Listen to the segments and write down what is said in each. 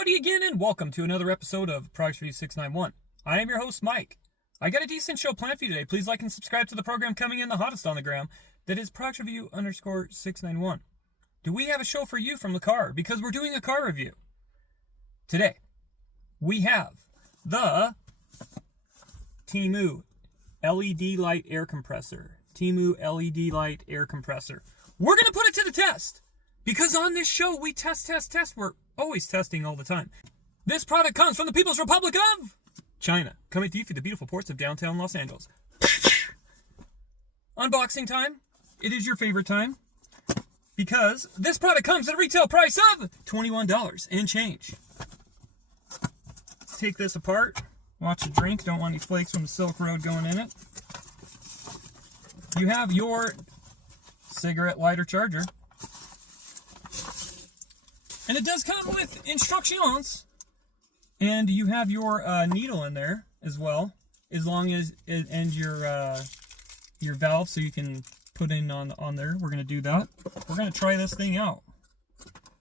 everybody again, and welcome to another episode of Products Review 691. I am your host, Mike. I got a decent show planned for you today. Please like and subscribe to the program coming in the hottest on the gram. That is Products Review _691. Do we have a show for you from the car? Because we're doing a car review. Today, we have the Temu LED light air compressor. Temu LED light air compressor. We're going to put it to the test. Because on this show, we test. We're always testing all the time. This product comes from the People's Republic of China. Coming to you through the beautiful ports of downtown Los Angeles. Unboxing time. It is your favorite time. Because this product comes at a retail price of $21 and change. Take this apart. Watch the drink. Don't want any flakes from the Silk Road going in it. You have your cigarette lighter charger. And it does come with instructions. And you have your needle in there as well, as long as it and your valve, so you can put in on there. We're gonna do that. We're gonna try this thing out.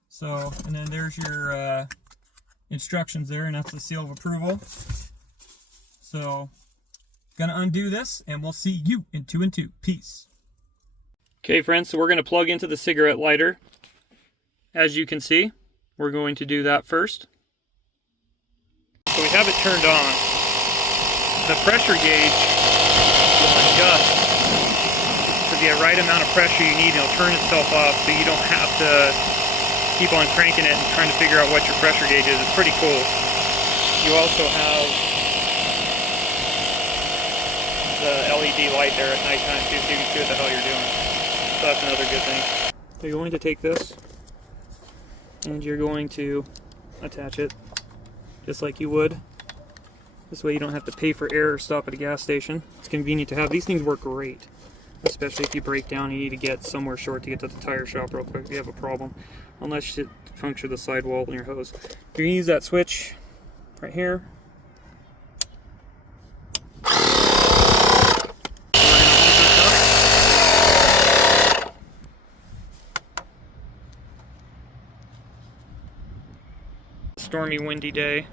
So, and then there's your instructions there, and that's the seal of approval. So, gonna undo this, and we'll see you in 2 and 2. Peace. Okay, friends. So we're gonna plug into the cigarette lighter. As you can see, we're going to do that first. So we have it turned on. The pressure gauge will adjust to the right amount of pressure you need, and it'll turn itself off so you don't have to keep on cranking it and trying to figure out what your pressure gauge is. It's pretty cool. You also have the LED light there at nighttime too, so you can see what the hell you're doing. So that's another good thing. So you're going to take this and you're going to attach it just like you would. This way you don't have to pay for air or stop at a gas station. It's convenient to have. These things work great, especially if you break down and you need to get somewhere short to get to the tire shop real quick if you have a problem, unless you puncture the sidewall in your hose. You're going to use that switch right here. Stormy, windy day,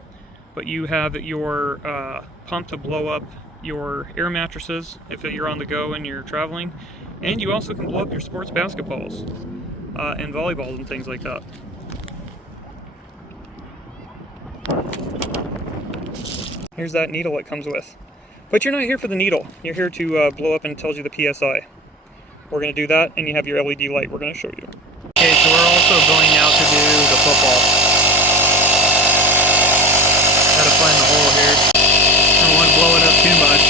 but you have your pump to blow up your air mattresses if you're on the go and you're traveling, and you also can blow up your sports basketballs and volleyballs and things like that. Here's that needle it comes with, but you're not here for the needle. You're here to blow up, and it tells you the PSI. We're going to do that, and you have your LED light we're going to show you. Okay, so we're also going now to do the football. Gotta find the hole here. I don't want to blow it up too much.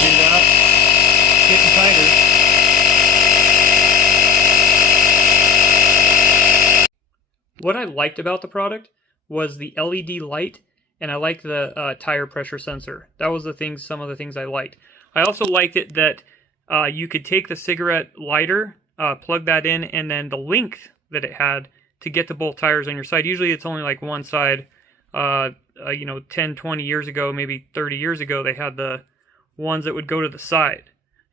Do that. Getting tighter. What I liked about the product was the LED light, and I liked the tire pressure sensor. That was some of the things I liked. I also liked it that you could take the cigarette lighter, plug that in, and then the length that it had to get to both tires on your side. Usually it's only like one side. 10, 20 years ago, maybe 30 years ago, they had the ones that would go to the side,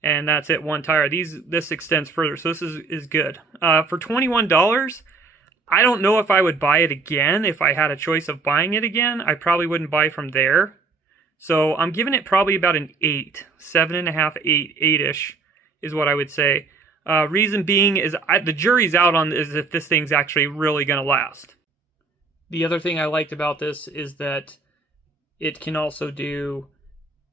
and that's it, one tire. This extends further, so this is good. For $21, I don't know if I would buy it again. If I had a choice of buying it again, I probably wouldn't buy from there. So I'm giving it probably about an 8, 7.5, 8-ish is what I would say. Reason being is the jury's out on is if this thing's actually really going to last. The other thing I liked about this is that it can also do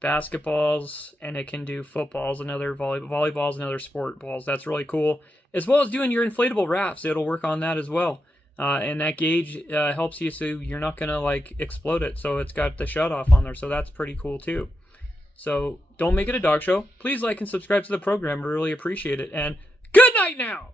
basketballs, and it can do footballs and other volleyballs and other sport balls. That's really cool. As well as doing your inflatable rafts. It'll work on that as well. And that gauge helps you so you're not going to explode it. So it's got the shut off on there. So that's pretty cool too. So don't make it a dog show. Please like and subscribe to the program. I really appreciate it. And good night now!